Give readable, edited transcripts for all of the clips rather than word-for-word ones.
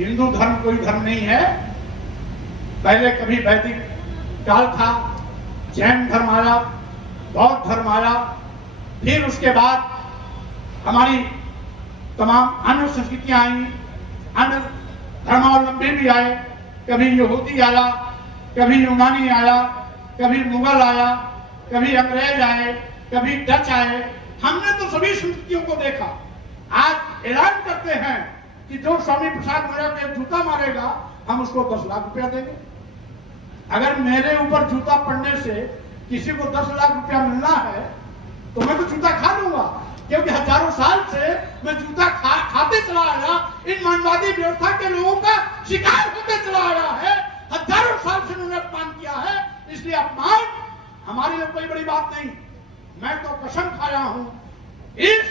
हिंदू धर्म कोई धर्म नहीं है। पहले कभी वैदिक काल था, जैन धर्म आया, बौद्ध धर्म आया, फिर उसके बाद हमारी तमाम अन्य संस्कृतियां आई, अन्य धर्मावलंबी भी आए। कभी यहूदी आया, कभी यूनानी आया, कभी मुगल आया, कभी अंग्रेज आए, कभी डच आए। हमने तो सभी संस्कृतियों को देखा। आज ऐलान करते हैं कि जो स्वामी प्रसाद मौर्य पे जूता मारेगा हम उसको 10 लाख रुपया देंगे। अगर मेरे ऊपर जूता पड़ने से किसी को 10 लाख रुपया मिलना है तो मैं तो जूता खा लूंगा, क्योंकि हजारों साल से मैं जूता खाते चला आया, इन मनवादी व्यवस्था के लोगों का शिकार होते चला आया है। हजारों साल से उन्होंने अपमान किया है, इसलिए अपमान हमारे लिए कोई बड़ी बात नहीं। मैं तो कसम खाया हूं इस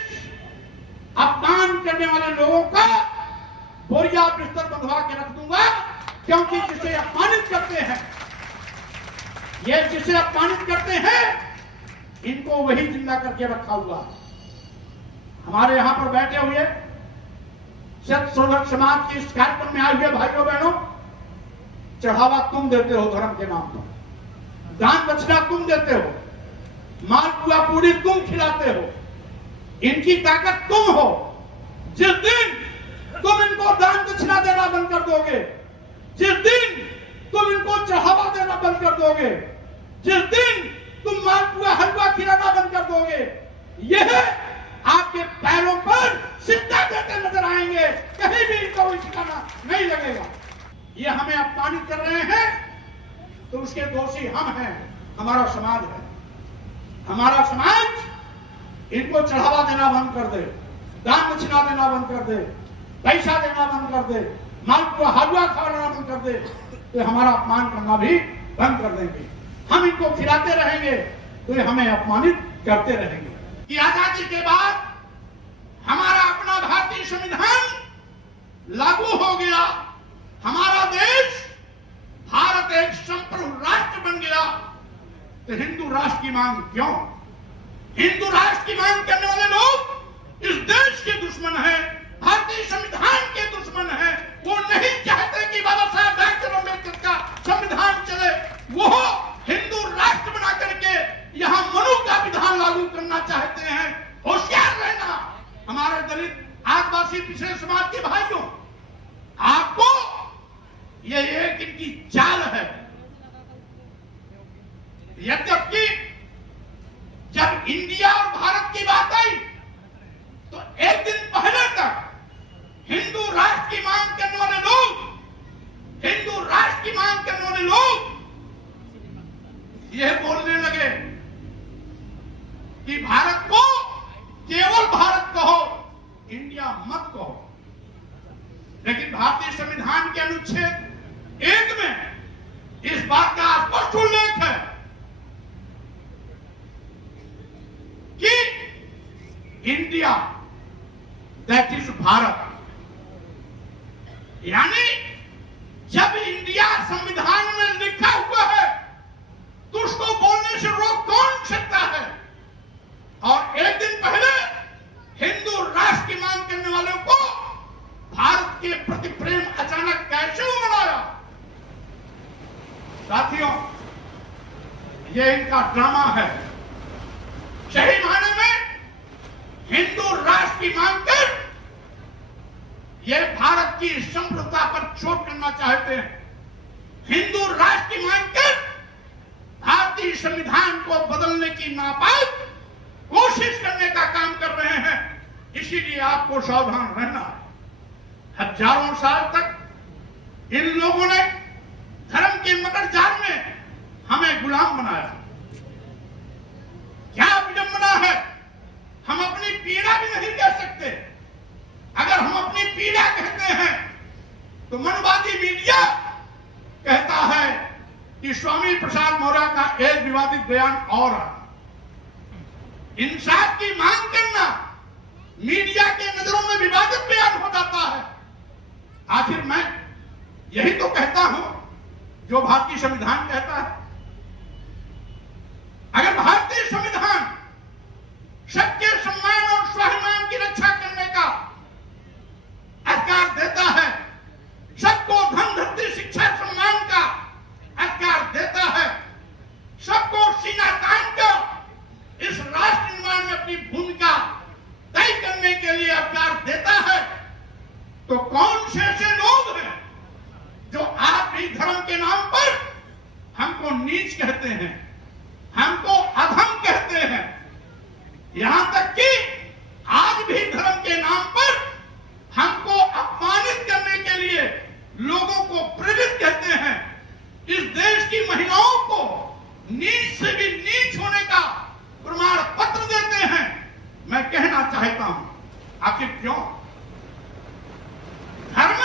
अपमान करने वाले लोगों का बोरिया बिस्तर बंधवा के रख दूंगा, क्योंकि जिसे अपमानित करते हैं, ये जिसे अपमानित करते हैं, इनको वही जिंदा करके रखा हुआ। हमारे यहां पर बैठे हुए सत्य शोधक समाज की इस कार्यक्रम में आए हुए भाइयों बहनों, चढ़ावा तुम देते हो धर्म के नाम पर, दान दक्षिणा तुम देते हो, मालपुआ पूरी तुम खिलाते हो, इनकी ताकत तुम हो। जिस दिन तुम इनको दान दक्षिणा देना बंद कर दोगे, जिस दिन तुम इनको चढ़ावा देना बंद कर दोगे, जिस दिन तुम मालपुआ हलवा खिलाना बंद कर दोगे, यह आपके पैरों पर सिक्का देते नजर आएंगे। कहीं भी इनका कोई ठिकाना नहीं लगेगा। ये हमें अपमानित कर रहे हैं तो उसके दोषी हम हैं, हमारा समाज है। हमारा समाज इनको चढ़ावा देना बंद कर दे, दान दक्षिणा देना बंद कर दे, पैसा देना बंद कर दे, मालपुआ हलवा खाना बंद कर दे, तो हमारा अपमान करना भी बंद कर देंगे। हम इनको खिलाते रहेंगे तो ये हमें अपमानित करते रहेंगे। कि आजादी के बाद हमारा अपना भारतीय संविधान लागू हो गया, हमारा देश भारत एक संप्रभु राष्ट्र बन गया, तो हिंदू राष्ट्र की मांग क्यों? हिंदू राष्ट्र की मांग करने वाले लोग इस देश के दुश्मन हैं, भारतीय संविधान के दुश्मन हैं। वो नहीं चाहते कि बाबा साहब डॉक्टर अम्बेडकर का संविधान चले। वो हिंदू राष्ट्र बना करके यहां मनु का विधान लागू करना चाहते हैं। होशियार रहना हमारे दलित आदिवासी पिछड़े समाज के भाइयों, आपको ये एक इनकी चाल है। यद्यपि जब इंडिया और भारत की बात आई तो एक दिन पहले तक हिंदू राष्ट्र की मांग करने वाले लोग, हिंदू राष्ट्र की मांग करने वाले लोग यह बोलने लगे कि भारत को केवल भारत कहो, इंडिया मत कहो। लेकिन भारतीय संविधान के अनुच्छेद 1 में इस बात का स्पष्ट उल्लेख है कि इंडिया दैट इज भारत। यानी जब इंडिया संविधान में लिखा हुआ है तो उसको बोलने से रोक कौन सकता है? और एक दिन पहले हिंदू राष्ट्र की मांग करने वालों को भारत के प्रति प्रेम अचानक कैसे उमड़ा? साथियों, ये इनका ड्रामा है। सही मायने में हिंदू राष्ट्र की मांग कर ये भारत की संप्रभुता पर चोट करना चाहते हैं। हिंदू राष्ट्र की मांग कर भारतीय संविधान को बदलने की नापाक कोशिश करने का काम कर रहे हैं। इसीलिए आपको सावधान रहना है। हजारों साल तक इन लोगों ने धर्म के मकर जाल में हमें गुलाम बनाया। क्या विडंबना है, हम अपनी पीड़ा भी नहीं कह सकते। अगर हम अपनी पीड़ा कहते हैं तो मनवादी मीडिया कहता है कि स्वामी प्रसाद मौर्य का एक विवादित बयान और इंसाफ की मांग करना मीडिया के नजरों में विवादित बयान हो जाता है। आखिर मैं यही तो कहता हूं जो भारतीय संविधान कहता है। अगर भारतीय संविधान सबके सम्मान और स्वाभिमान की रक्षा करने का अधिकार देता है से ऐसे लोग हैं जो आज भी धर्म के नाम पर हमको नीच कहते हैं, हमको अधम कहते हैं। यहां तक कि आज भी धर्म के नाम पर हमको अपमानित करने के लिए लोगों को प्रेरित कहते हैं। इस देश की महिलाओं को नीच से भी नीच होने का प्रमाण पत्र देते हैं। मैं कहना चाहता हूं, आखिर क्यों? धर्म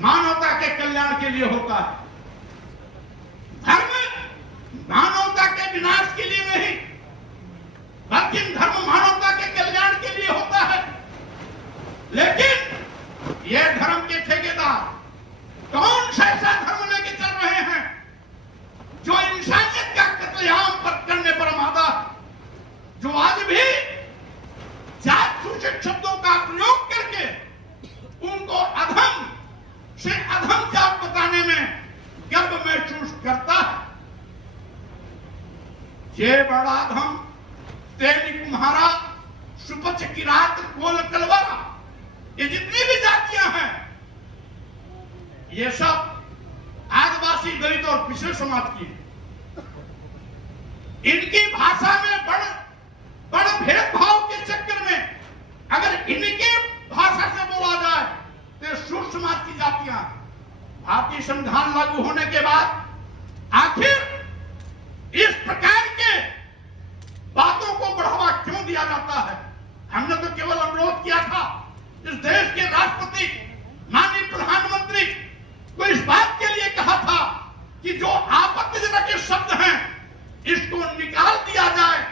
मानवता के कल्याण के लिए होता है, धर्म मानवता के विनाश के लिए नहीं, बल्कि धर्म मानवता के कल्याण के लिए होता है। लेकिन यह धर्म के ठेकेदार कौन सा ऐसा धर्म लेके चल रहे हैं जो इंसानियत का कत्लेआम पर करने पर आमादा है, जो आज भी जात सूचक शब्दों का प्रयोग करके उनको अधम से अधम जात बताने में गर्व महसूस करता है। ये बड़ा अधम तेली कुम्हारा सुपच किरात कोल कलवरा, ये जितनी भी जातियां हैं, ये सब आदिवासी दलित और पिछड़े समाज की है। इनकी भाषा में बड़ भेदभाव के चक्कर में अगर इनके भाषा से बोला जाए तो शूद्र समाज की जातियां, भारतीय संविधान लागू होने के बाद आखिर इस प्रकार के बातों को बढ़ावा क्यों दिया जाता है? हमने तो केवल अनुरोध किया था, इस देश के राष्ट्रपति माननीय प्रधानमंत्री को इस बात के लिए कहा था कि जो आपत्तिजनक शब्द हैं इसको निकाल दिया जाए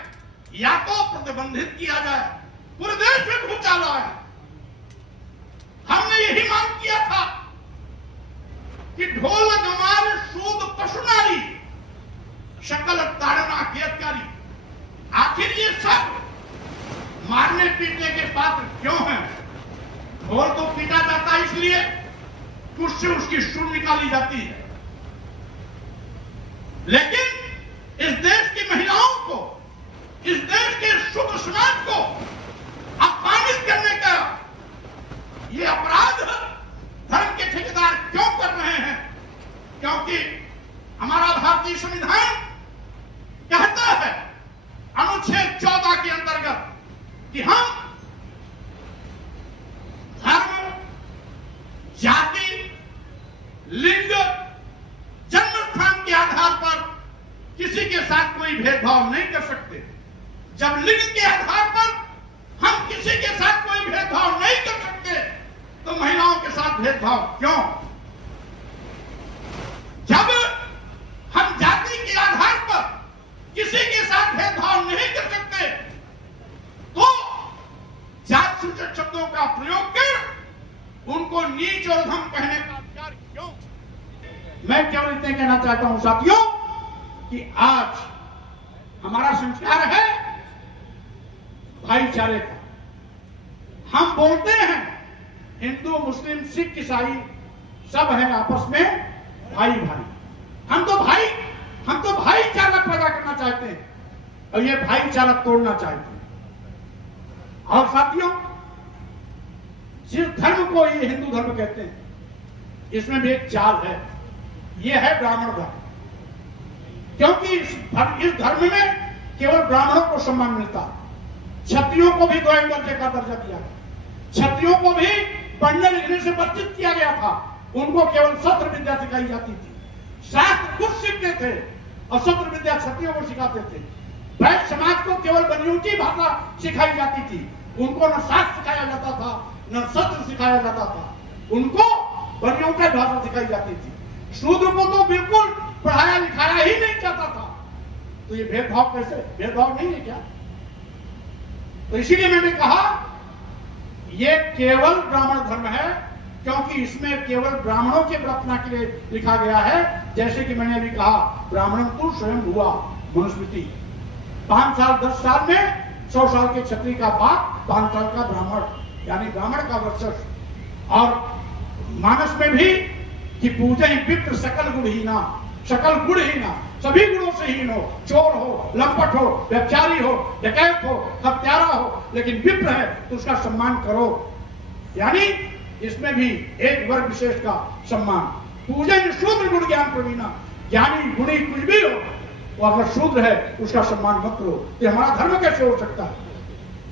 या तो प्रतिबंधित किया जाए। पूरे देश में घुटाला है। हमने यही मांग किया था कि ढोल गमाल सूद पशुनारी शकल ताड़ना केतकारी, आखिर ये सब मारने पीटने के पात्र क्यों हैं? ढोल तो पीटा जाता है इसलिए उससे उसकी सुर निकाली जाती है, लेकिन इस देश की महिलाओं को, इस देश के शुद्ध समाज को अपमानित करने का ये अपराध धर्म के ठेकेदार क्यों कर रहे हैं? क्योंकि हमारा भारतीय संविधान कहता है अनुच्छेद 14 के अंतर्गत कि हम धर्म, जाति, लिंग, जन्म स्थान के आधार पर किसी के साथ कोई भेदभाव नहीं कर सकते। जब लिंग के आधार पर हम किसी के साथ कोई भेदभाव नहीं कर सकते तो महिलाओं के साथ भेदभाव क्यों? जब हम जाति के आधार पर किसी के साथ भेदभाव नहीं कर सकते तो जात सूचक शब्दों का प्रयोग कर उनको नीच और अधम कहने का अधिकार क्यों? मैं केवल इतने कहना चाहता हूं साथियों कि आज हमारा संस्कार है भाईचारे का। हम बोलते हैं हिंदू, मुस्लिम, सिख, ईसाई सब हैं आपस में भाई भाई। हम तो भाईचारा पैदा करना चाहते हैं और ये भाईचारा तोड़ना चाहते हैं। और साथियों, जिस धर्म को ये हिंदू धर्म कहते हैं इसमें भी एक चाल है, ये है ब्राह्मण धर्म। क्योंकि इस धर्म में केवल ब्राह्मणों को सम्मान मिलता है, क्षत्रियों को भी 2 दर्जे का दर्जा दिया गया, क्षत्रियों को भी पढ़ने लिखने से वंचित किया गया था, उनको केवल सत्र विद्या सिखाई जाती थी। शास्त्र खुद सीखते थे और सत्र विद्या क्षत्रियों को सिखाते थे। वैश्य समाज को केवल बनियों भाषा सिखाई जाती थी, उनको न शास्त्र सिखाया जाता था न सत्र सिखाया जाता था, उनको बनियों की भाषा सिखाई जाती थी। शूद्र को तो बिल्कुल पढ़ाया लिखाया ही नहीं जाता था। तो ये भेदभाव कैसे? भेदभाव नहीं है क्या? तो इसीलिए मैंने कहा ये केवल ब्राह्मण धर्म है, क्योंकि इसमें केवल ब्राह्मणों की प्रार्थना के लिए लिखा गया है। जैसे कि मैंने अभी कहा, ब्राह्मण तो स्वयं हुआ मनुस्मृति, 5 साल 10 साल में 100 साल के क्षत्रिय का बाप, 5 साल का ब्राह्मण, यानी ब्राह्मण का वर्चस्व। और मानस में भी कि पूजे विप्र सकल गुणहीना, सकल गुणहीना, सभी गुणों से हीन हो, चोर हो, लंपट हो, व्यभिचारी हो, डकैत हो, हत्यारा हो, लेकिन विप्र है तो उसका सम्मान करो। यानी इसमें भी एक वर्ग विशेष का सम्मान। पूजन शूद्र गुण ज्ञान प्रवीणा, ज्ञानी गुणी कुछ भी हो, वो अगर शूद्र है उसका सम्मान मत करो। ये हमारा धर्म कैसे हो सकता है?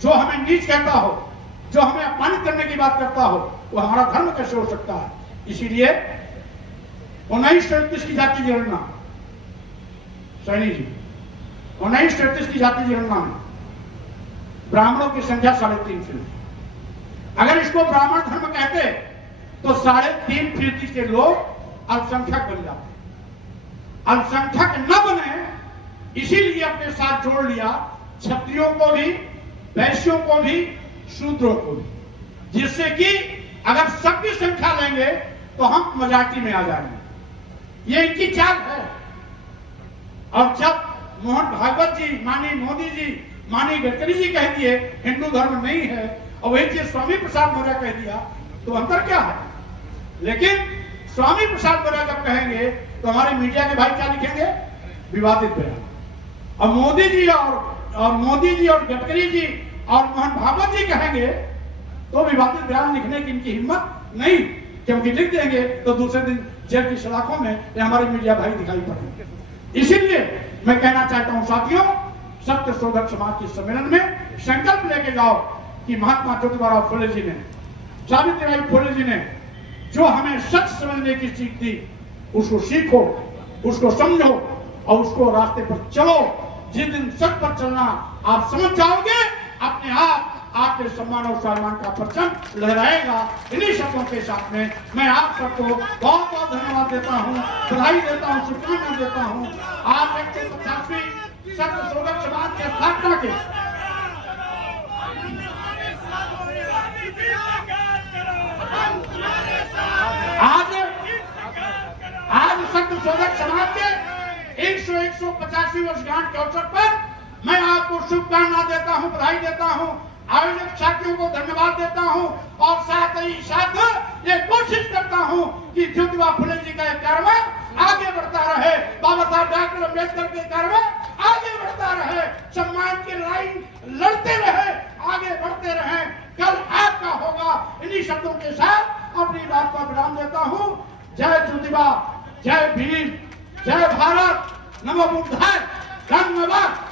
जो हमें नीच कहता हो, जो हमें अपमानित करने की बात करता हो, वो हमारा धर्म कैसे हो सकता है? इसीलिए 1933 की जाति जनगणना, सैनी जी, 1933 की जाति जनगणना में ब्राह्मणों की संख्या 3.5%। अगर इसको ब्राह्मण धर्म कहते तो 3.5% के लोग अल्पसंख्यक बन जाते। अल्पसंख्यक न बने इसीलिए अपने साथ जोड़ लिया क्षत्रियों को भी, वैश्यों को भी, शूद्रों को भी, जिससे कि अगर सबकी संख्या लेंगे तो हम मजाकी में आ जाएंगे। ये इनकी चाल है। और जब मोहन भागवत जी, माननीय मोदी जी, माननीय गडकरी जी कह दिए हिंदू धर्म नहीं है, और वही चीज स्वामी प्रसाद मौर्य कह दिया, तो अंतर क्या है? लेकिन स्वामी प्रसाद मौर्य जब कहेंगे तो हमारे मीडिया के भाई क्या लिखेंगे? विवादित बयान। और मोदी जी और गडकरी जी और मोहन भागवत जी कहेंगे तो विवादित बयान लिखने की इनकी हिम्मत नहीं, क्योंकि लिख देंगे तो दूसरे दिन जेल की सलाखों में हमारे मीडिया भाई दिखाई पड़ेंगे। इसीलिए मैं कहना चाहता हूं साथियों, सत्य शोधक समाज के सम्मेलन में संकल्प लेके जाओ कि महात्मा ज्योतिबा फुले जी ने, सावित्रीबाई फुले जी ने जो हमें सच समझने की सीख दी, उसको सीखो, उसको समझो और उसको रास्ते पर चलो। जिस दिन सच पर चलना आप समझ जाओगे, अपने आप आपके सम्मान और सम्मान का परचम लहराएगा। इन्हीं शब्दों के साथ में मैं आप सबको बहुत बहुत धन्यवाद देता हूँ, बधाई देता हूँ, शुभकामनाएं देता हूँ। आज 150वीं सत्य शोधक समाज के स्थापना के आज सत्य शोधक समाज के 150वीं वर्षगांठ के अवसर पर मैं आपको शुभकामनाएं देता हूं, बधाई देता हूं, आयोजक साथियों को धन्यवाद देता हूं और साथ ही साथ ये कोशिश करता हूं कि ज्योतिबा फुले जी का कर्म आगे बढ़ता रहे, बाबा साहब डॉक्टर अम्बेडकर के कर्म आगे बढ़ता रहे, सम्मान की लाइन लड़ते रहे, आगे बढ़ते रहे, कल आपका होगा। इन्हीं शब्दों के साथ अपनी बात का विराम देता हूं। जय ज्योतिबा, जय भीम, जय भारत, नमो बुद्धाय, धन्यवाद।